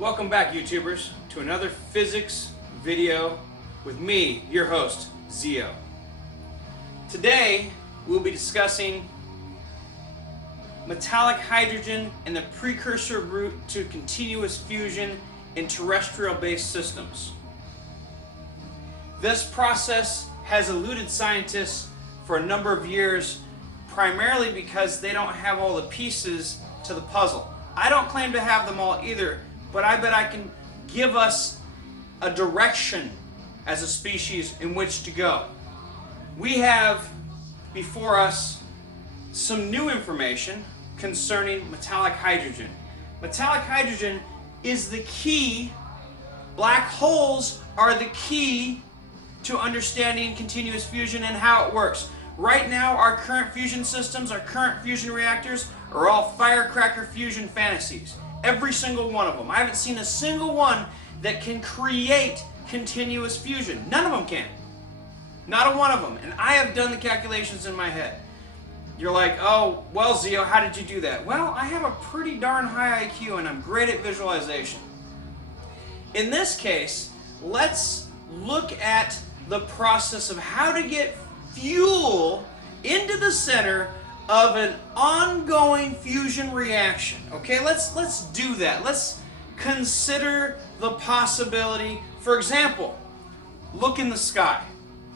Welcome back, YouTubers, to another physics video with me, your host, Zio. Today, we'll be discussing metallic hydrogen and the precursor route to continuous fusion in terrestrial-based systems. This process has eluded scientists for a number of years, primarily because they don't have all the pieces to the puzzle. I don't claim to have them all either, but I bet I can give us a direction as a species in which to go. We have before us some new information concerning metallic hydrogen. Metallic hydrogen is the key. Black holes are the key to understanding continuous fusion and how it works. Right now, our current fusion systems, our current fusion reactors, are all firecracker fusion fantasies. Every single one of them. I haven't seen a single one that can create continuous fusion. None of them can. Not a one of them. And I have done the calculations in my head. You're like, oh, well, Zio, how did you do that? Well, I have a pretty darn high IQ and I'm great at visualization. In this case, let's look at the process of how to get fuel into the center of an ongoing fusion reaction. Okay, let's do that. Let's consider the possibility. For example, look in the sky.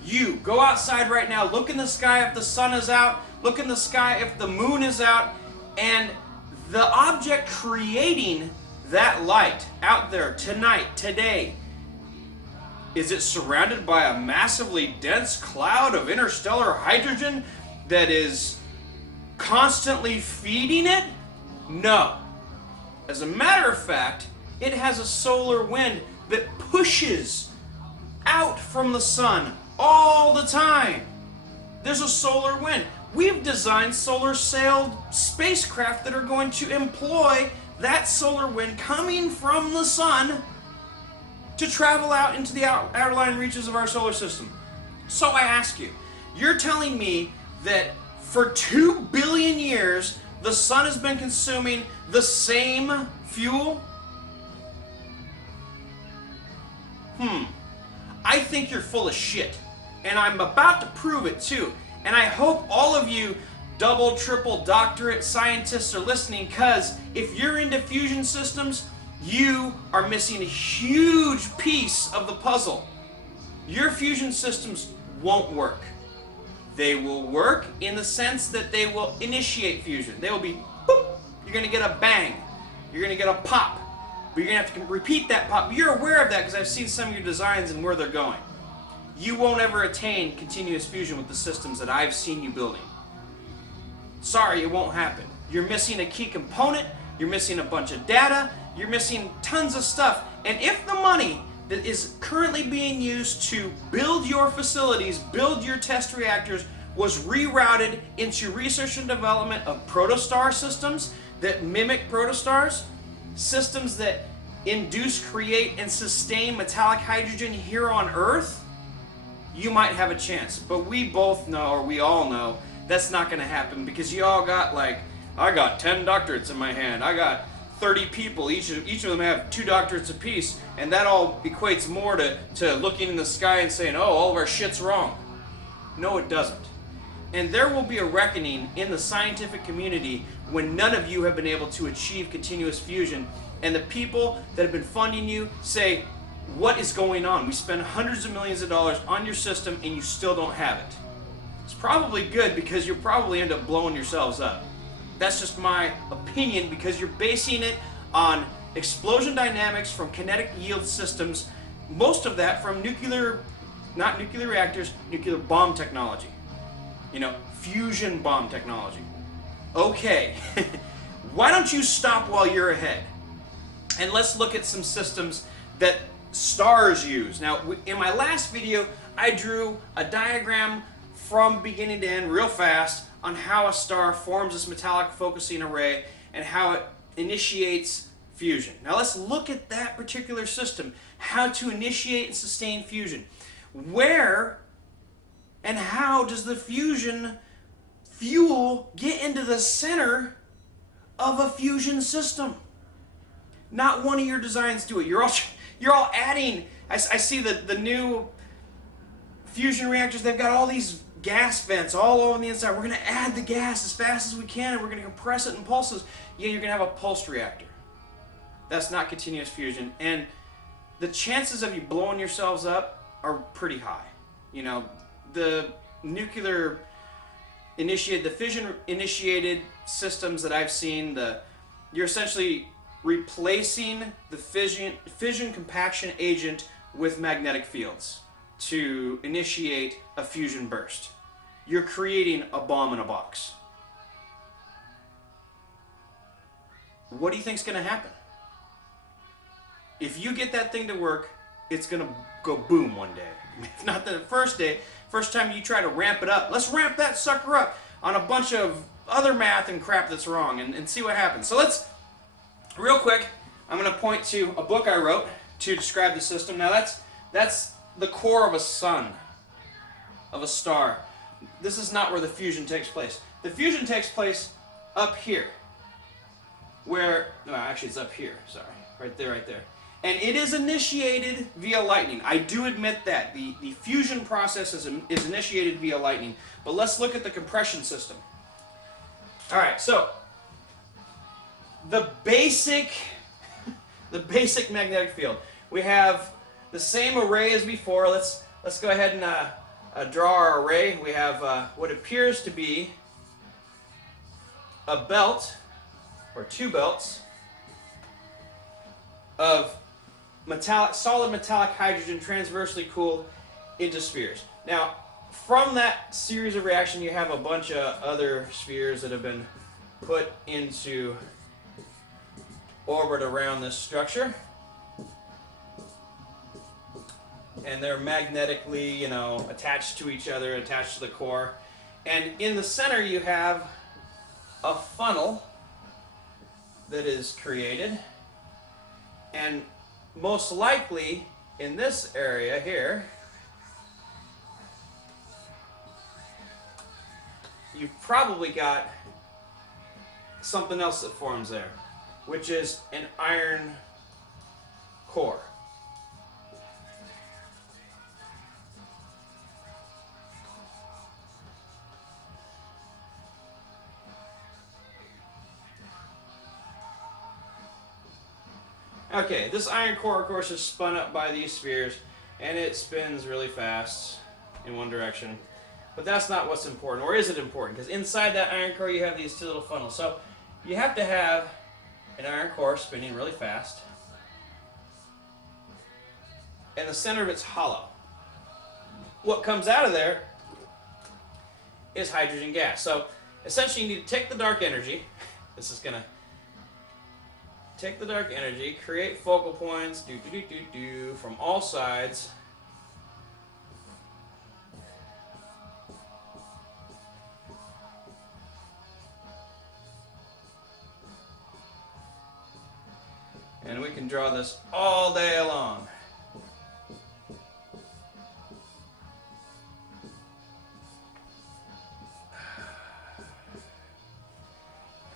You go outside right now, look in the sky if the sun is out, look in the sky if the moon is out, and the object creating that light out there tonight, today, is it surrounded by a massively dense cloud of interstellar hydrogen that is constantly feeding it? No. As a matter of fact, it has a solar wind that pushes out from the sun all the time. There's a solar wind. We've designed solar-sailed spacecraft that are going to employ that solar wind coming from the sun to travel out into the outlying reaches of our solar system. So I ask you, you're telling me that for 2 billion years, the sun has been consuming the same fuel? I think you're full of shit. And I'm about to prove it too. And I hope all of you double, triple doctorate scientists are listening, because if you're into fusion systems, you are missing a huge piece of the puzzle. Your fusion systems won't work. They will work in the sense that they will initiate fusion. They will be boop. You're going to get a bang. You're going to get a pop. But you're going to have to repeat that pop. You're aware of that because I've seen some of your designs and where they're going. You won't ever attain continuous fusion with the systems that I've seen you building. Sorry, it won't happen. You're missing a key component. You're missing a bunch of data. You're missing tons of stuff. And if the money that is currently being used to build your facilities, build your test reactors, was rerouted into research and development of protostar systems that mimic protostars, systems that induce, create, and sustain metallic hydrogen here on Earth, you might have a chance. But we both know, or we all know, that's not going to happen, because you all got like, I got 10 doctorates in my hand. I got 30 people, each of them have 2 doctorates apiece, and that all equates more to looking in the sky and saying, oh, all of our shit's wrong. No, it doesn't. And there will be a reckoning in the scientific community when none of you have been able to achieve continuous fusion, and the people that have been funding you say, what is going on? We spend hundreds of millions of dollars on your system and you still don't have it. It's probably good, because you'll probably end up blowing yourselves up. That's just my opinion, because you're basing it on explosion dynamics from kinetic yield systems, most of that from not nuclear reactors, nuclear bomb technology. You know, fusion bomb technology. Okay, why don't you stop while you're ahead? And let's look at some systems that stars use. Now, in my last video, I drew a diagram from beginning to end real fast on how a star forms this metallic focusing array and how it initiates fusion. Now let's look at that particular system, how to initiate and sustain fusion. Where and how does the fusion fuel get into the center of a fusion system? Not one of your designs do it. You're all adding. I see the new fusion reactors. They've got all these gas vents all over the inside. We're going to add the gas as fast as we can, and we're going to compress it in pulses. Yeah, you're going to have a pulsed reactor. That's not continuous fusion, and the chances of you blowing yourselves up are pretty high. You know, the nuclear initiated, the fission initiated systems that I've seen, you're essentially replacing the fission compaction agent with magnetic fields to initiate a fusion burst. You're creating a bomb in a box. What do you think's going to happen? If you get that thing to work, it's going to go boom one day. If not the first day, first time you try to ramp it up, let's ramp that sucker up on a bunch of other math and crap that's wrong and see what happens. So let's, real quick, I'm going to point to a book I wrote to describe the system. Now that's the core of a sun, of a star. This is not where the fusion takes place. The fusion takes place up here, where, no, actually it's up here, sorry, right there, right there. And it is initiated via lightning. I do admit that. The fusion process is initiated via lightning. But let's look at the compression system. All right, so the basic magnetic field. We have the same array as before. Let's go ahead and draw our array. We have what appears to be a belt, or two belts, of solid metallic hydrogen transversely cooled into spheres. Now, from that series of reaction, you have a bunch of other spheres that have been put into orbit around this structure. And they're magnetically, you know, attached to each other, attached to the core. And in the center, you have a funnel that is created. And most likely, in this area here, you've probably got something else that forms there, which is an iron core. Okay, this iron core, of course, is spun up by these spheres, and it spins really fast in one direction. But that's not what's important, or is it important? Because inside that iron core, you have these two little funnels. So you have to have an iron core spinning really fast, and the center of it's hollow. What comes out of there is hydrogen gas. So essentially, you need to take the dark energy. This is going to take the dark energy, create focal points, from all sides. And we can draw this all day long.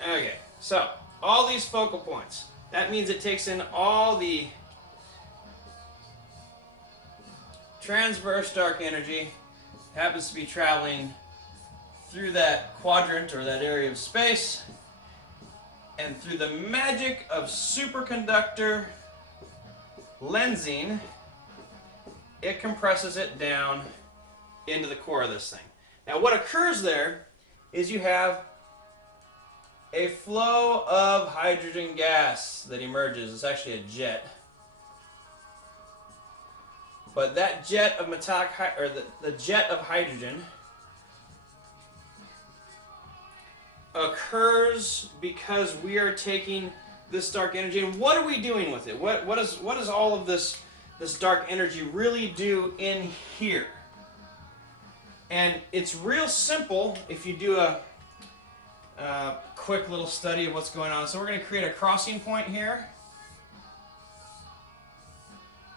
Okay, so all these focal points. That means it takes in all the transverse dark energy, happens to be traveling through that quadrant or that area of space, and through the magic of superconductor lensing, it compresses it down into the core of this thing. Now what occurs there is you have a flow of hydrogen gas that emerges. It's actually a jet. But that jet of metallic, or the jet of hydrogen occurs because we are taking this dark energy. And what are we doing with it? What does all of this dark energy really do in here? And it's real simple if you do a quick little study of what's going on. So we're going to create a crossing point here,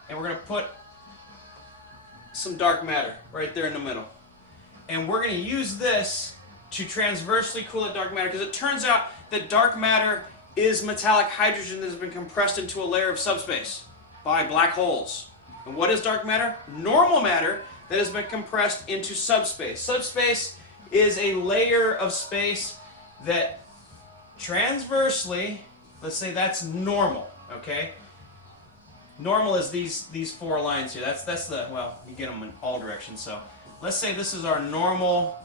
and we're going to put some dark matter right there in the middle, and we're going to use this to transversely cool that dark matter, because it turns out that dark matter is metallic hydrogen that has been compressed into a layer of subspace by black holes. And what is dark matter? Normal matter that has been compressed into subspace. Subspace is a layer of space that transversely, let's say that's normal, okay? Normal is these four lines here. That's the, well, you get them in all directions. So let's say this is our normal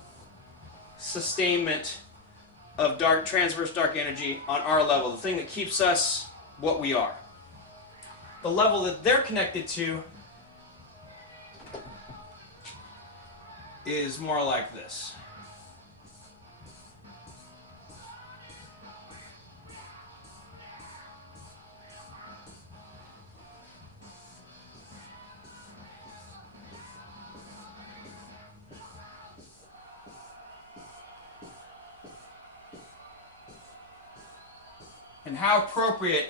sustainment of transverse dark energy on our level, the thing that keeps us what we are. The level that they're connected to is more like this. And how appropriate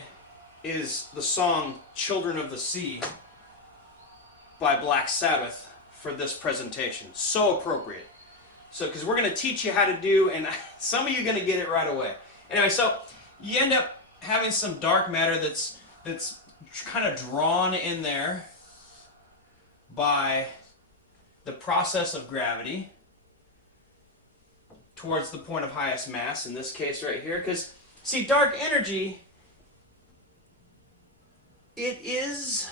is the song Children of the Sea by Black Sabbath for this presentation? So appropriate. So, because we're going to teach you how to do, and some of you are going to get it right away. Anyway, so you end up having some dark matter that's kind of drawn in there by the process of gravity towards the point of highest mass, in this case right here. Because, see, dark energy, it is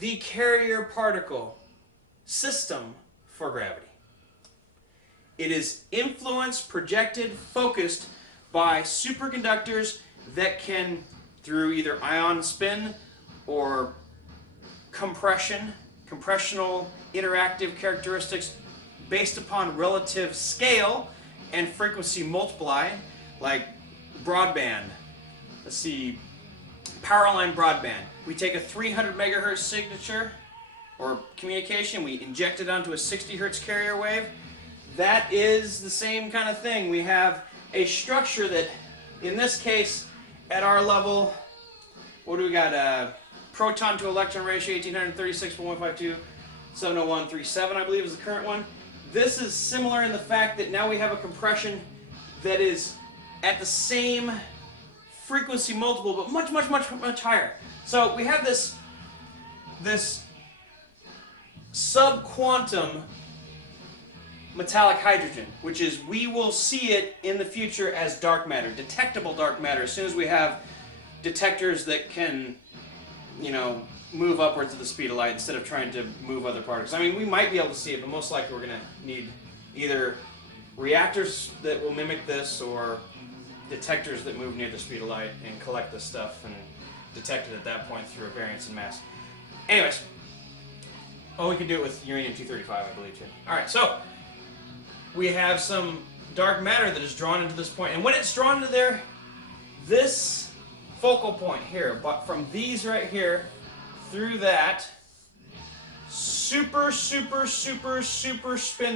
the carrier particle system for gravity. It is influenced, projected, focused by superconductors that can, through either ion spin or compressional interactive characteristics based upon relative scale and frequency multiply, like broadband. Let's see, power line broadband. We take a 300 megahertz signature or communication, we inject it onto a 60 hertz carrier wave. That is the same kind of thing. We have a structure that, in this case, at our level, what do we got? Proton to electron ratio 1836.152, 70137, I believe is the current one. This is similar in the fact that now we have a compression that is at the same frequency multiple, but much higher. So we have this subquantum metallic hydrogen, which is, we will see it in the future as dark matter, detectable dark matter, as soon as we have detectors that can, you know, move upwards of the speed of light instead of trying to move other particles. I mean, we might be able to see it, but most likely we're going to need either reactors that will mimic this or detectors that move near the speed of light and collect this stuff and detect it at that point through a variance in mass. Anyways, oh, we can do it with uranium-235, I believe, too. Alright, so we have some dark matter that is drawn into this point, and when it's drawn into there, this focal point here, but from these right here through that, super spin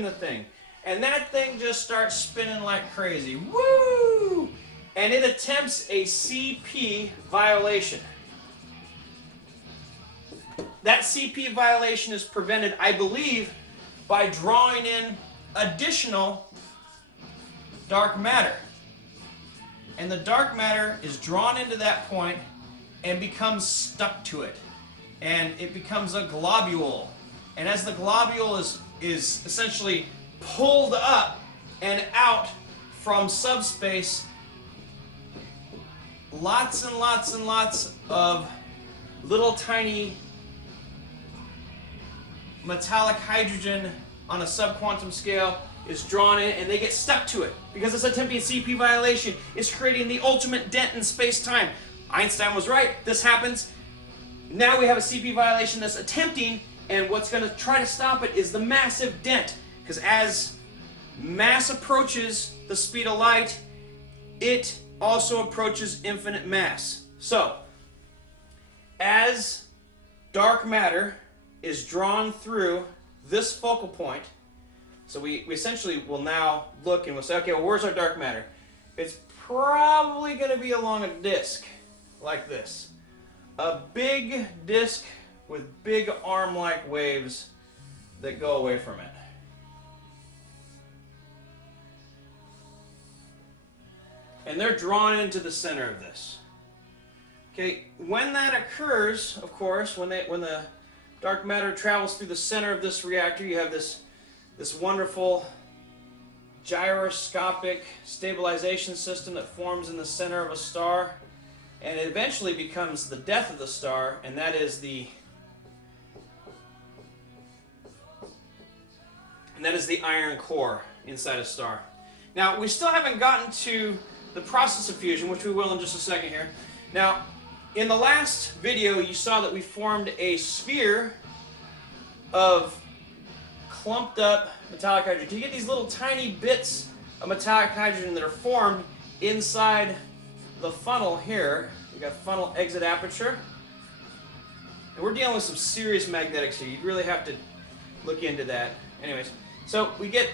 the thing. And that thing just starts spinning like crazy. Woo! And it attempts a CP violation. That CP violation is prevented, I believe, by drawing in additional dark matter. And the dark matter is drawn into that point and becomes stuck to it. And it becomes a globule. And as the globule is essentially pulled up and out from subspace, lots and lots of little tiny metallic hydrogen on a subquantum scale is drawn in, and they get stuck to it because it's attempting a CP violation. It's creating the ultimate dent in space-time. Einstein was right. This happens. Now we have a CP violation that's attempting, and what's going to try to stop it is the massive dent, because as mass approaches the speed of light, it also approaches infinite mass. So, as dark matter is drawn through this focal point, so we essentially will now look and we'll say, okay, well, where's our dark matter? It's probably going to be along a disk like this. A big disk with big arm-like waves that go away from it. and they're drawn into the center of this. Okay, when that occurs, of course, when the dark matter travels through the center of this reactor, you have this wonderful gyroscopic stabilization system that forms in the center of a star, and it eventually becomes the death of the star, and that is the iron core inside a star. Now, we still haven't gotten to the process of fusion, which we will in just a second here. Now, in the last video, you saw that we formed a sphere of clumped up metallic hydrogen. You get these little tiny bits of metallic hydrogen that are formed inside the funnel here. We got funnel exit aperture. And we're dealing with some serious magnetics here. You'd really have to look into that. Anyways, so we get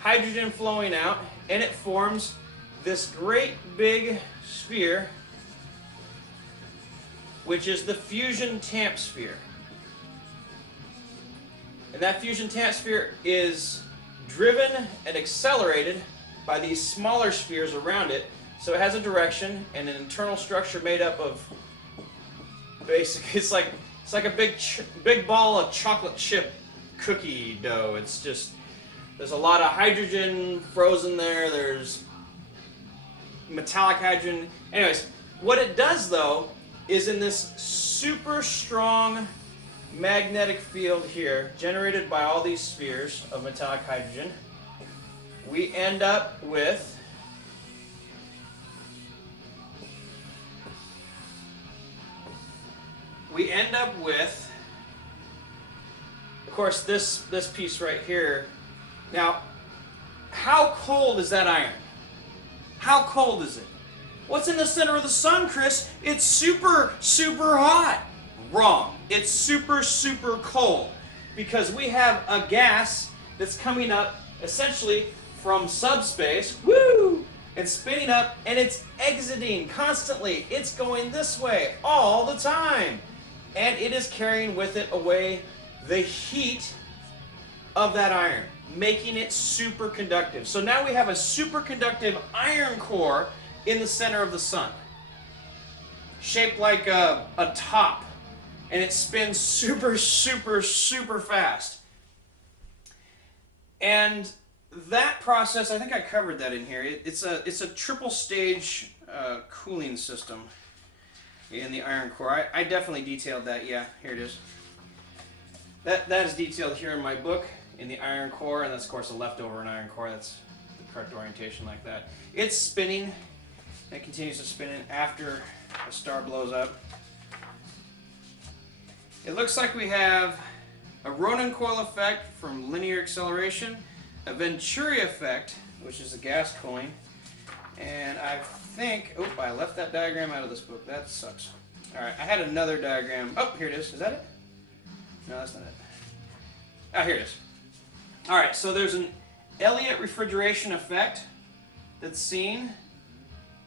hydrogen flowing out, and it forms this great big sphere, which is the fusion tamp sphere. And that fusion tamp sphere is driven and accelerated by these smaller spheres around it. So it has a direction and an internal structure made up of basically, it's like a big ball of chocolate chip cookie dough. It's just, there's a lot of hydrogen frozen there. There's metallic hydrogen. Anyways, what it does though is in this super strong magnetic field here, generated by all these spheres of metallic hydrogen, we end up with of course this piece right here. Now, how cold is that iron? How cold is it? What's in the center of the sun, Chris? It's super, super hot. Wrong. It's super, super cold, because we have a gas that's coming up essentially from subspace, woo, and spinning up, and it's exiting constantly. It's going this way all the time, and it is carrying with it away the heat of that iron, making it superconductive. So now we have a superconductive iron core in the center of the sun, shaped like a top, and it spins super, super, super fast. And that process, I think I covered that in here. It's a triple stage cooling system in the iron core. I definitely detailed that. Yeah, here it is. That is detailed here in my book in the iron core, and that's of course a leftover in iron core. That's the correct orientation like that. It's spinning. It continues to spin after a star blows up. It looks like we have a Ronin coil effect from linear acceleration, a Venturi effect, which is the gas cooling, and I think, oh, I left that diagram out of this book. That sucks. All right, I had another diagram. Oh, here it is. Is that it? No, that's not it. Ah, here it is. All right, so there's an Elliott refrigeration effect that's seen,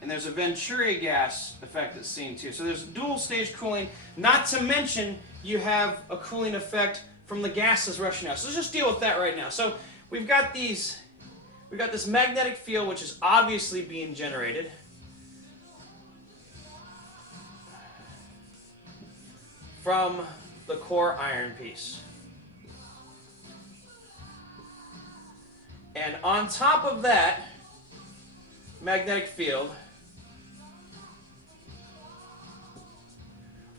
and there's a Venturi gas effect that's seen too. So there's dual stage cooling, not to mention you have a cooling effect from the gases rushing out. So let's just deal with that right now. So we've got this magnetic field which is obviously being generated. From the core iron piece. And on top of that magnetic field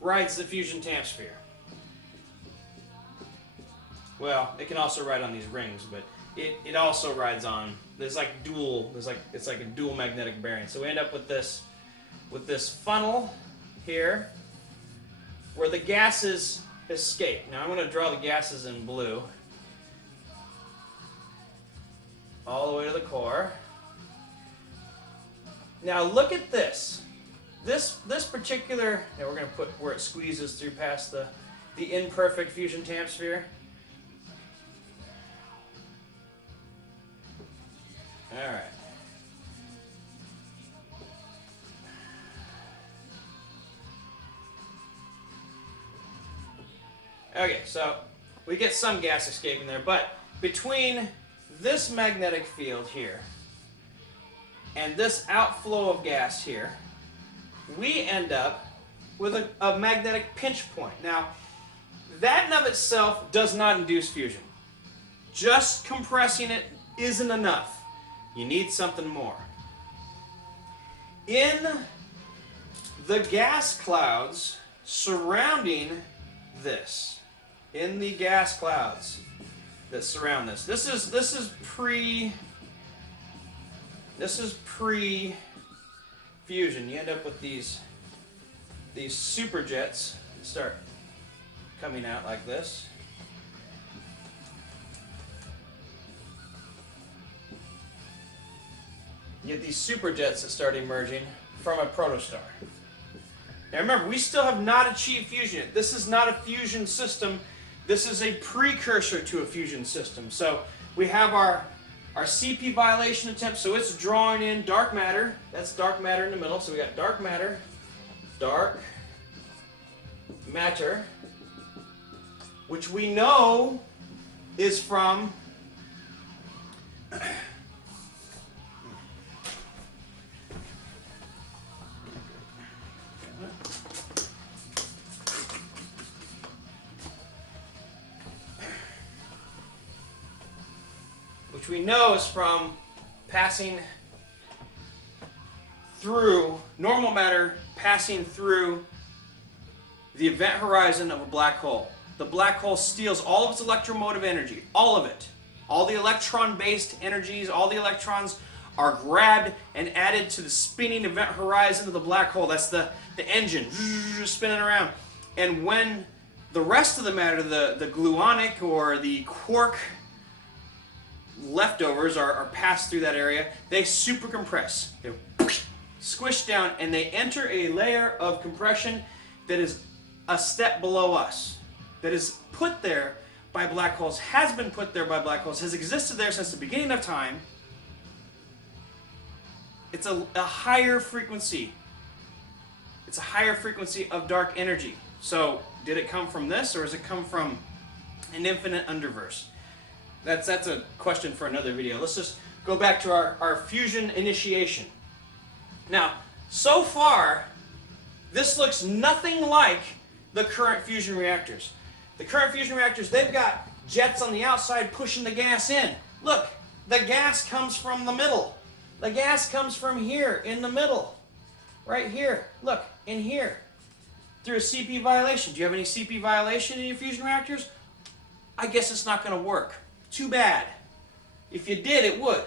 rides the fusion tamp sphere. Well, it can also ride on these rings, but it also rides on, it's like a dual magnetic bearing. So we end up with this funnel here where the gases escape. Now I'm going to draw the gases in blue all the way to the core. Now look at this. This particular, now we're going to put where it squeezes through past the imperfect fusion tamp sphere. All right. Okay, so we get some gas escaping there, but between this magnetic field here and this outflow of gas here, we end up with a magnetic pinch point. Now, that in of itself does not induce fusion. Just compressing it isn't enough. You need something more. In the gas clouds surrounding this, in the gas clouds that surround this, this is pre-fusion. You end up with these superjets that start coming out like this. You get these superjets that start emerging from a protostar. Now remember, we still have not achieved fusion yet. This is not a fusion system. This is a precursor to a fusion system. So we have our CP violation attempt, so it's drawing in dark matter. That's dark matter in the middle. So we got dark matter, which we know is from passing through normal matter, passing through the event horizon of a black hole. The black hole steals all of its electromotive energy, all of it. All the electron-based energies, all the electrons are grabbed and added to the spinning event horizon of the black hole. That's the engine spinning around. And when the rest of the matter, the gluonic or the quark leftovers are passed through that area, they super compress. They squish down and they enter a layer of compression that is a step below us, that is put there by black holes, has been put there by black holes, has existed there since the beginning of time. It's a higher frequency. It's a higher frequency of dark energy. So did it come from this, or has it come from an infinite underverse? That's a question for another video. Let's just go back to our fusion initiation. Now, so far, this looks nothing like the current fusion reactors. The current fusion reactors, they've got jets on the outside pushing the gas in. Look, the gas comes from the middle. The gas comes from here, in the middle. Right here. Look, in here. Through a CP violation. Do you have any CP violation in your fusion reactors? I guess it's not going to work. Too bad. If you did, it would.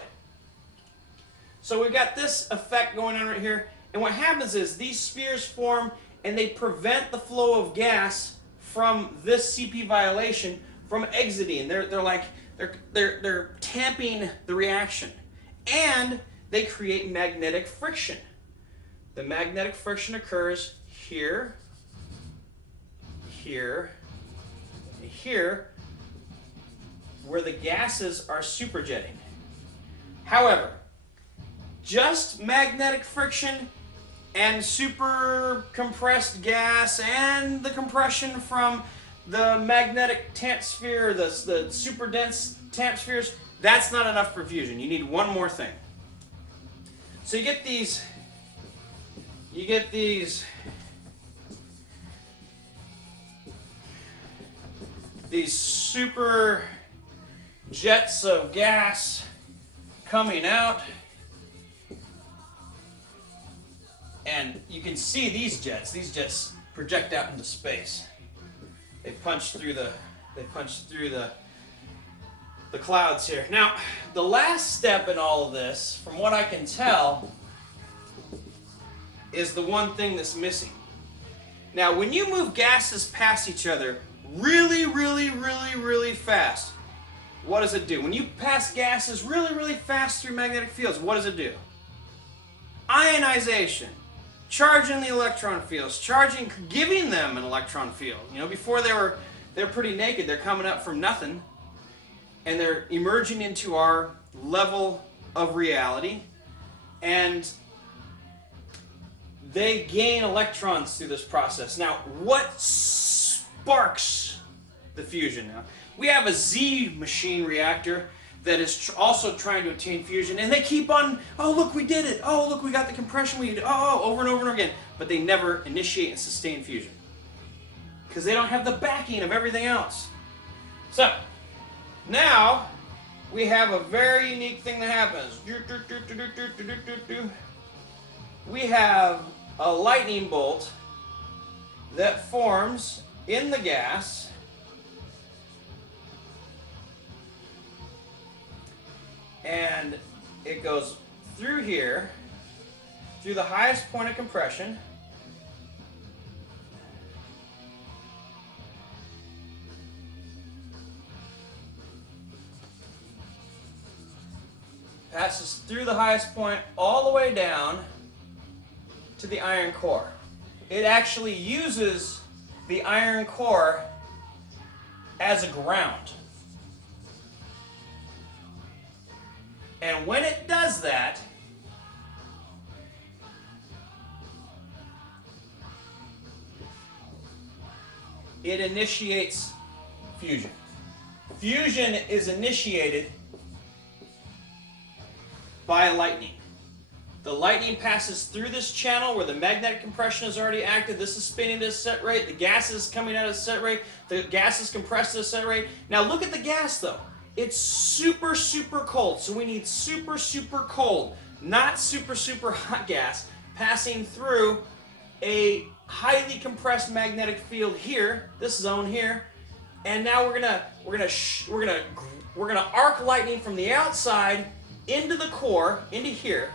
So we've got this effect going on right here. And what happens is these spheres form and they prevent the flow of gas from this CP violation from exiting. They're tamping the reaction. And they create magnetic friction. The magnetic friction occurs here, here, and here, where the gases are superjetting. However, just magnetic friction and super compressed gas and the compression from the magnetic tamp sphere, the super dense tamp spheres, that's not enough for fusion. You need one more thing. So you get these super jets of gas coming out, and you can see these jets project out into space. They punch through the clouds here. Now, the last step in all of this, from what I can tell, is the one thing that's missing. Now, when you move gases past each other really, really, really, really fast, what does it do? When you pass gases really, really fast through magnetic fields, what does it do? Ionization. Charging the electron fields, giving them an electron field. You know, before they're pretty naked, they're coming up from nothing, and they're emerging into our level of reality, and they gain electrons through this process. Now, what sparks the fusion? Now, we have a Z machine reactor that is also trying to attain fusion, and they keep on, oh look, we did it, oh look, we got the compression we needed, oh, over and over and over again, but they never initiate and sustain fusion because they don't have the backing of everything else. So now we have a very unique thing that happens. We have a lightning bolt that forms in the gas, and it goes through here, through the highest point of compression, passes through the highest point all the way down to the iron core. It actually uses the iron core as a ground. And when it does that, it initiates fusion. Fusion is initiated by lightning. The lightning passes through this channel where the magnetic compression is already active. This is spinning at a set rate. The gas is coming out at a set rate. The gas is compressed at a set rate. Now look at the gas though. It's super, super cold. So we need super, super cold, not super, super hot gas passing through a highly compressed magnetic field here, this zone here. And now we're gonna arc lightning from the outside into the core, into here.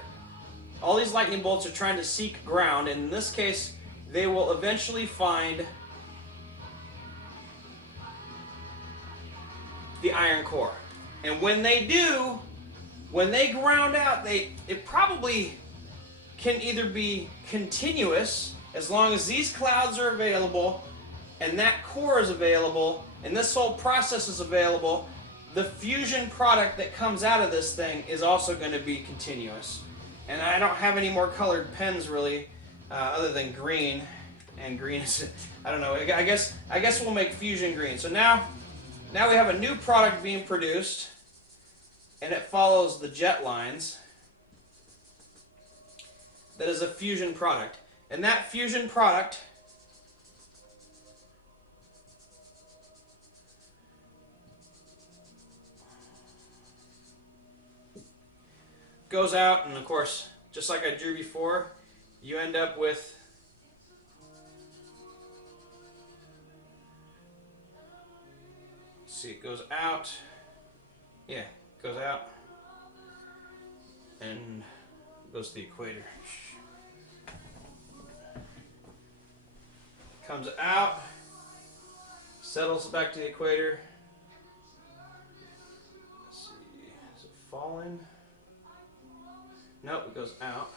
All these lightning bolts are trying to seek ground, and in this case, they will eventually find the iron core. And when they do, when they ground out, it probably can either be continuous, as long as these clouds are available, and that core is available, and this whole process is available. The fusion product that comes out of this thing is also going to be continuous. And I don't have any more colored pens really, other than green. And green is, I don't know, I guess we'll make fusion green. So now we have a new product being produced, and it follows the jet lines. That is a fusion product. And that fusion product goes out, and of course, just like I drew before, you end up with see, it goes out, yeah, it goes out and goes to the equator. Comes out, settles back to the equator. Let's see, is it falling? Nope, it goes out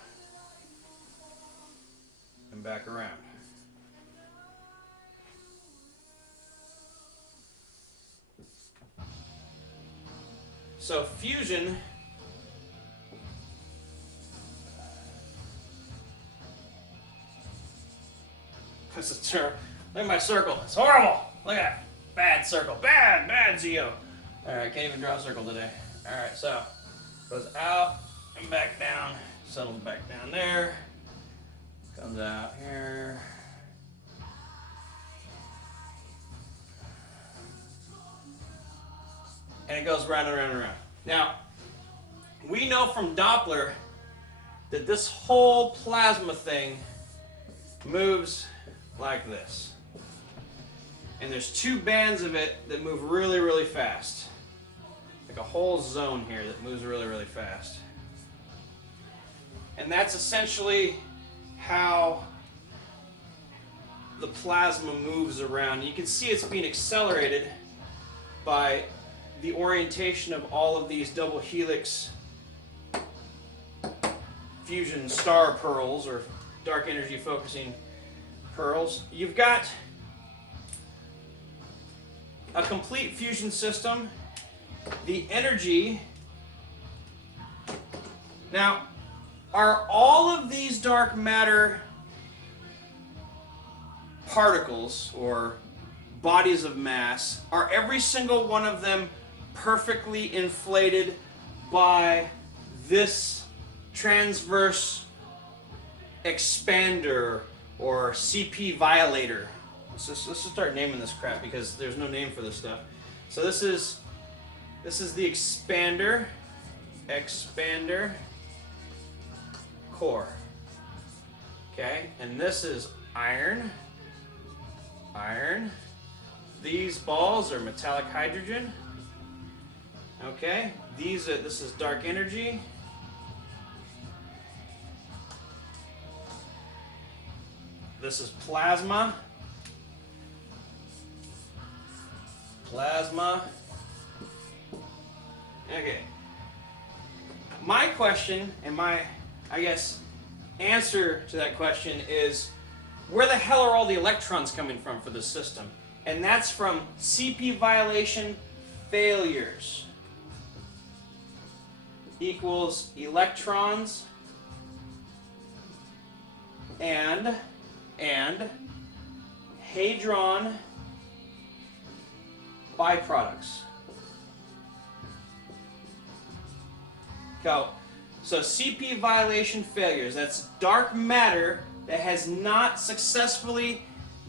and back around. So fusion look at my circle. It's horrible. Look at that. Bad circle. Bad Zio. Alright, can't even draw a circle today. Alright, so goes out and back down, settles back down there, comes out here, and it goes round and round and round. Now, we know from Doppler that this whole plasma thing moves like this. And there's two bands of it that move really, really fast. Like a whole zone here that moves really, really fast. And that's essentially how the plasma moves around. You can see it's being accelerated by the orientation of all of these double helix fusion star pearls, or dark energy focusing pearls. You've got a complete fusion system. The energy. Now, are all of these dark matter particles or bodies of mass, are every single one of them perfectly inflated by this transverse expander or CP violator. Let's just start naming this crap because there's no name for this stuff. So this is the expander core. Okay, and this is iron. These balls are metallic hydrogen. Okay, this is dark energy. This is plasma. Okay. My question and my, I guess, answer to that question is, where the hell are all the electrons coming from for this system? And that's from CP violation failures equals electrons and hadron byproducts. Go. So CP violation failures, that's dark matter that has not successfully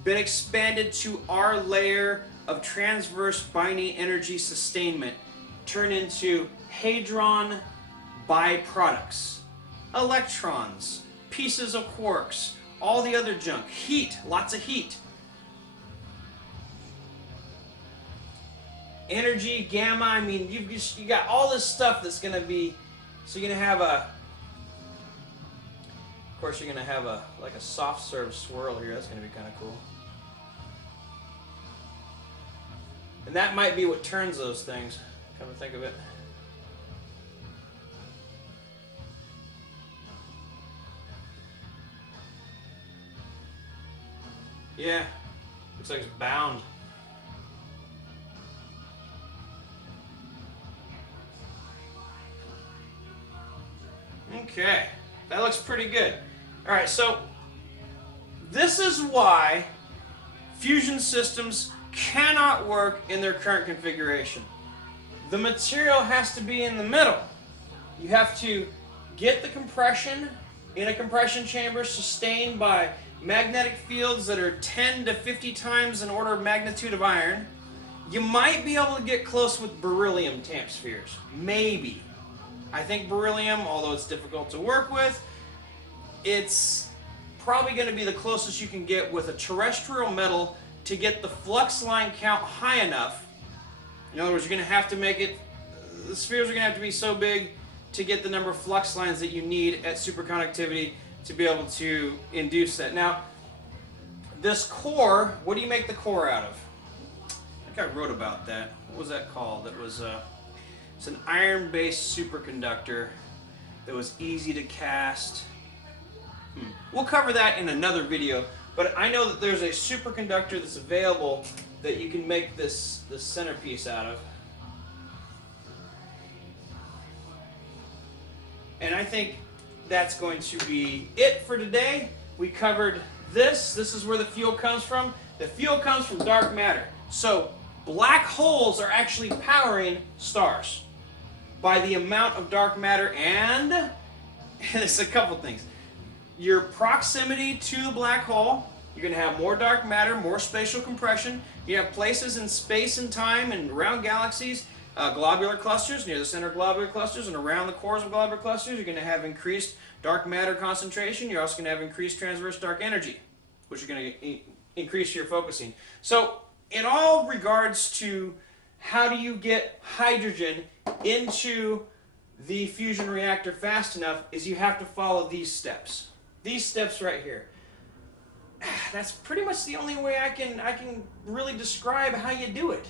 been expanded to our layer of transverse binding energy sustainment, turn into hadron byproducts. Electrons, pieces of quarks, all the other junk, heat, lots of heat. Energy, gamma, I mean, you got all this stuff that's going to be, so you're going to have of course you're going to have like a soft serve swirl here. That's going to be kind of cool. And that might be what turns those things, come to think of it. Yeah, looks like it's bound. Okay, that looks pretty good. All right, so this is why fusion systems cannot work in their current configuration. The material has to be in the middle. You have to get the compression in a compression chamber sustained by magnetic fields that are 10 to 50 times an order of magnitude of iron. You might be able to get close with beryllium tamp spheres. Maybe. I think beryllium, although it's difficult to work with, it's probably going to be the closest you can get with a terrestrial metal to get the flux line count high enough. In other words, you're going to have to make it, the spheres are going to have to be so big to get the number of flux lines that you need at superconductivity to be able to induce that. Now, this core, what do you make the core out of? I think I wrote about that. What was that called? It was it's an iron-based superconductor that was easy to cast. We'll cover that in another video, but I know that there's a superconductor that's available that you can make this centerpiece out of. And I think that's going to be it for today. We covered this. This is where the fuel comes from. The fuel comes from dark matter. So black holes are actually powering stars by the amount of dark matter, and it's a couple things. Your proximity to the black hole, you're going to have more dark matter, more spatial compression. You have places in space and time and around galaxies, globular clusters, near the center of globular clusters and around the cores of globular clusters. You're going to have increased dark matter concentration. You're also going to have increased transverse dark energy, which are going to increase your focusing. So in all regards to how do you get hydrogen into the fusion reactor fast enough, is you have to follow these steps. These steps right here. That's pretty much the only way I can really describe how you do it.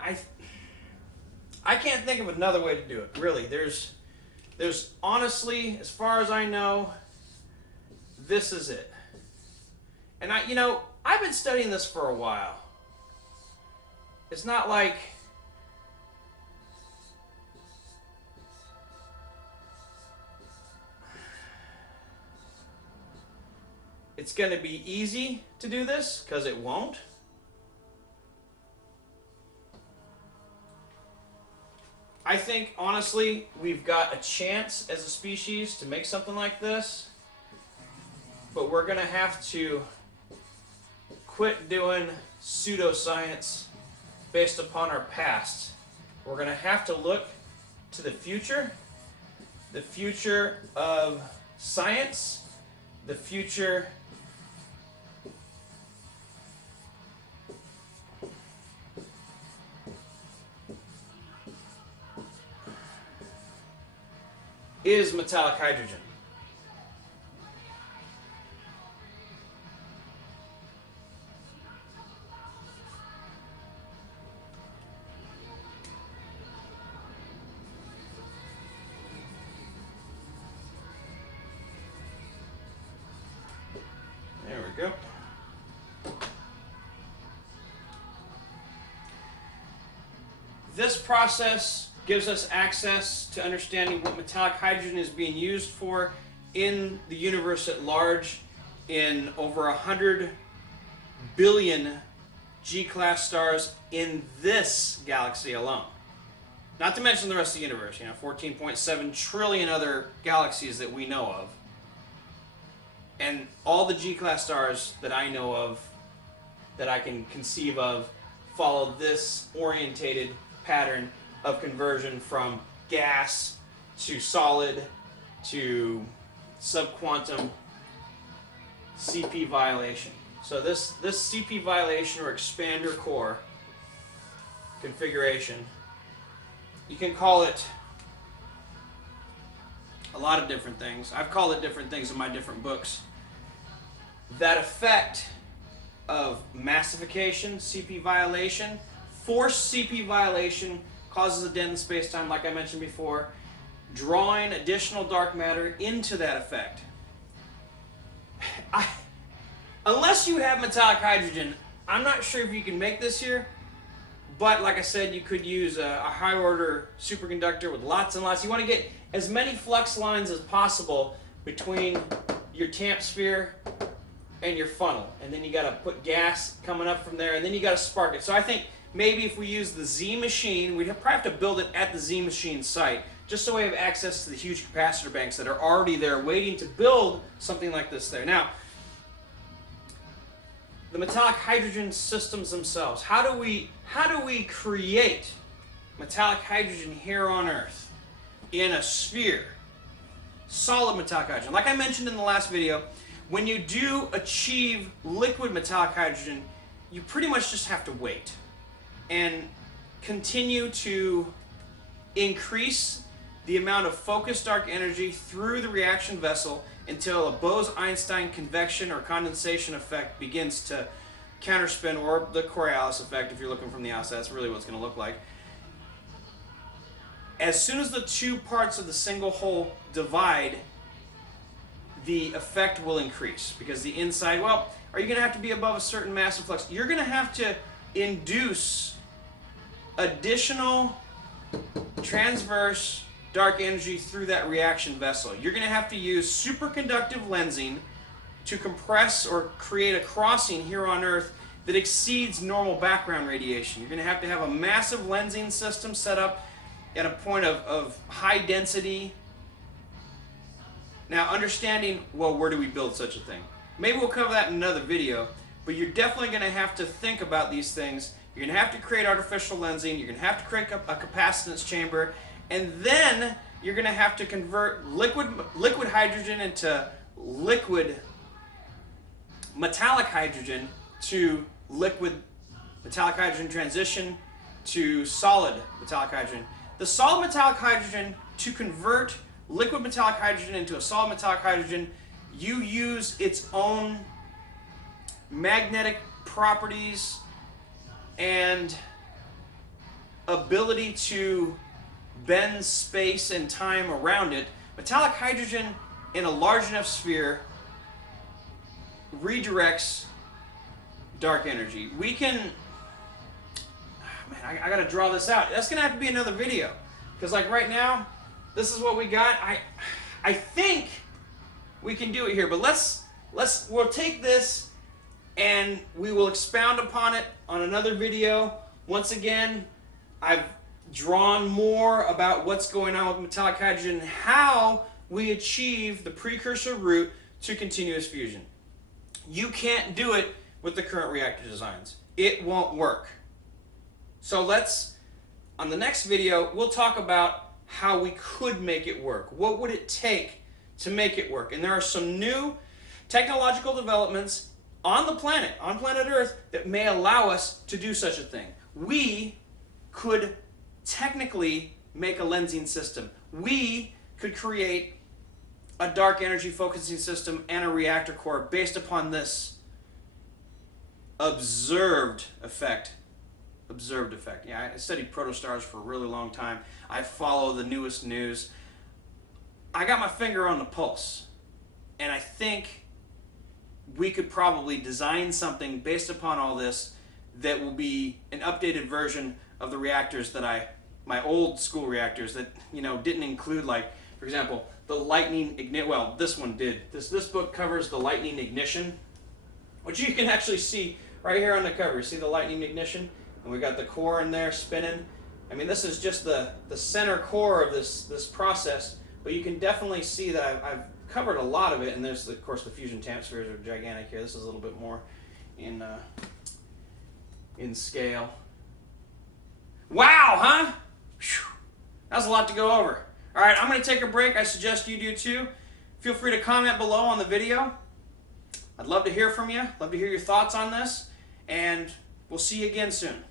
I can't think of another way to do it, really. There's honestly, as far as I know, this is it. And I've been studying this for a while. It's not like it's going to be easy to do this, because it won't. I think, honestly, we've got a chance as a species to make something like this, but we're going to have to quit doing pseudoscience based upon our past. We're going to have to look to the future of science, the future is metallic hydrogen. There we go. This process gives us access to understanding what metallic hydrogen is being used for in the universe at large, in over 100 billion G-class stars in this galaxy alone. Not to mention the rest of the universe, 14.7 trillion other galaxies that we know of. And all the G-class stars that I know of, that I can conceive of, follow this orientated pattern of conversion from gas to solid to subquantum CP violation. So this CP violation or expander core configuration, you can call it a lot of different things. I've called it different things in my different books. That effect of massification, CP violation, forced CP violation causes a dent in space-time, like I mentioned before, drawing additional dark matter into that effect. Unless you have metallic hydrogen, I'm not sure if you can make this here, but like I said, you could use a high-order superconductor with lots and lots. You want to get as many flux lines as possible between your tamp sphere and your funnel, and then you got to put gas coming up from there, and then you got to spark it. So I think maybe if we use the Z machine, we'd probably have to build it at the Z machine site, just so we have access to the huge capacitor banks that are already there waiting to build something like this there. Now, the metallic hydrogen systems themselves, how do we create metallic hydrogen here on Earth in a sphere? Solid metallic hydrogen. Like I mentioned in the last video, when you do achieve liquid metallic hydrogen, you pretty much just have to wait and continue to increase the amount of focused dark energy through the reaction vessel until a Bose-Einstein convection or condensation effect begins to counterspin, or the Coriolis effect if you're looking from the outside. That's really what it's going to look like. As soon as the two parts of the single hole divide, the effect will increase, because the inside, well, are you going to have to be above a certain mass of flux? You're going to have to induce additional transverse dark energy through that reaction vessel. You're going to have to use superconductive lensing to compress or create a crossing here on Earth that exceeds normal background radiation. You're going to have a massive lensing system set up at a point of high density. Now, understanding, well, where do we build such a thing? Maybe we'll cover that in another video, but you're definitely going to have to think about these things. You're going to have to create artificial lensing. You're going to have to create a capacitance chamber, and then you're going to have to convert liquid hydrogen into liquid metallic hydrogen to liquid metallic hydrogen transition to solid metallic hydrogen. The solid metallic hydrogen, to convert liquid metallic hydrogen into a solid metallic hydrogen, you use its own magnetic properties and ability to bend space and time around it. Metallic hydrogen in a large enough sphere redirects dark energy. We can, man, I gotta draw this out. That's gonna have to be another video, because like right now, this is what we got. I think we can do it here, but we'll take this and we will expound upon it on another video. Once again, I've drawn more about what's going on with metallic hydrogen and how we achieve the precursor route to continuous fusion. You can't do it with the current reactor designs. It won't work. So on the next video, we'll talk about how we could make it work. What would it take to make it work? And there are some new technological developments on the planet, on planet Earth, that may allow us to do such a thing. We could technically make a lensing system. We could create a dark energy focusing system and a reactor core based upon this observed effect. Observed effect. Yeah, I studied protostars for a really long time. I follow the newest news. I got my finger on the pulse. And I think we could probably design something based upon all this that will be an updated version of the reactors that my old school reactors that, didn't include, like, for example, the lightning ignition. Well, this one did. This book covers the lightning ignition, which you can actually see right here on the cover. You see the lightning ignition? And we got the core in there spinning. I mean, this is just the center core of this process, but you can definitely see that I've covered a lot of it, and there's, of course, the fusion tamp spheres are gigantic here. This is a little bit more in scale. Wow, huh? Whew. That's a lot to go over. All right, I'm going to take a break. I suggest you do too. Feel free to comment below on the video. I'd love to hear from you. Love to hear your thoughts on this, and we'll see you again soon.